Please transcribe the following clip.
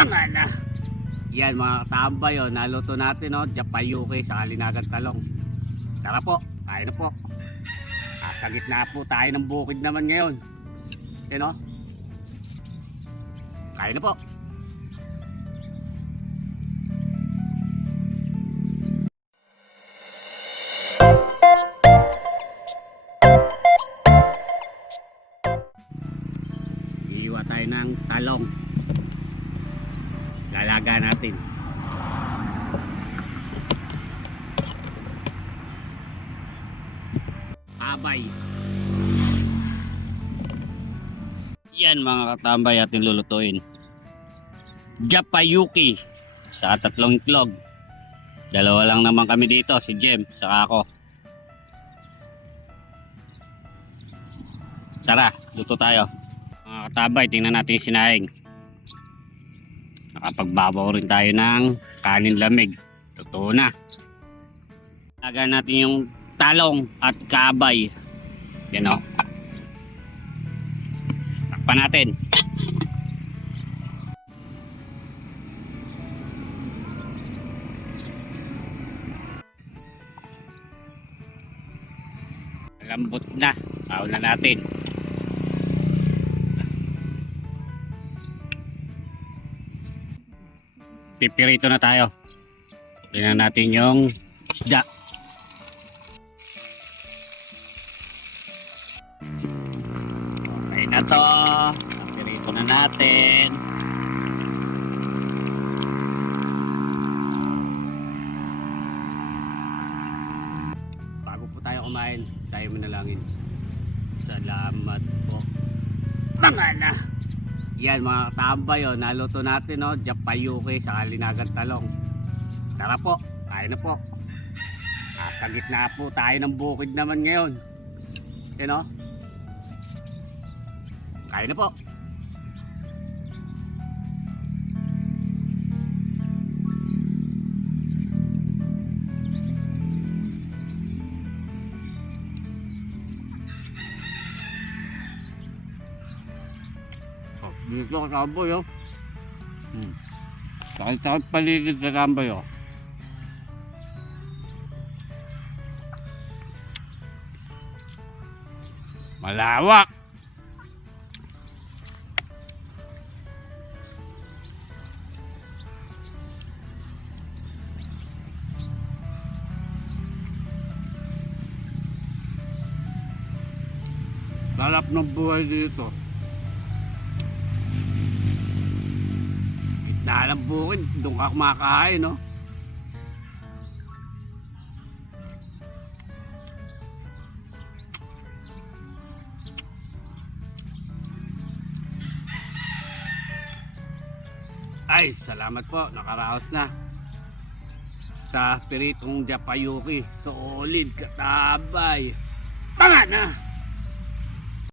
Tanga na. Yan mga katambay, oh, naluto natin, oh, japayuki sa kalinagan talong. Tara po, kain na po. Sa gitna po tayo ng bukid naman ngayon. Yan, oh. Kain na po. Iiwa tayo ng talong. Lalaga natin. Abay. Yan mga katambay ating lulutuin. Japayuki sa 3 itlog. Dalawa lang naman kami dito, si Jem saka ako. Tara, luto tayo. Mga katambay, tingnan natin yung sinahing. Nakapagbabaw rin tayo ng kanin lamig. Totoo na. Lagyan natin yung talong at kabay. Yan, o. Takpan natin. Lambot na. Tawag na natin. Pipirito na tayo. Tingnan natin yung isda. Okay na to. Pipirito na natin. Bago po tayo kumain, tayo manalangin. Salamat po. Tanga na. Yan mga katambay, oh, naluto natin, oh, japayuki sa kalinagan talong. Tara po, kain na po. Sa gitna po tayo ng bukid naman ngayon. Yan, oh. Kain na po. Dito ka kamboy, oh. Sakit-sakit paligid ka kamboy, oh. Malawak. Sarap ng buhay dito. Dalang bukid, doon ka kumakain, no? Ay, salamat po, nakaraos na sa piritong japayuki. Solid, katabay. Tanga na!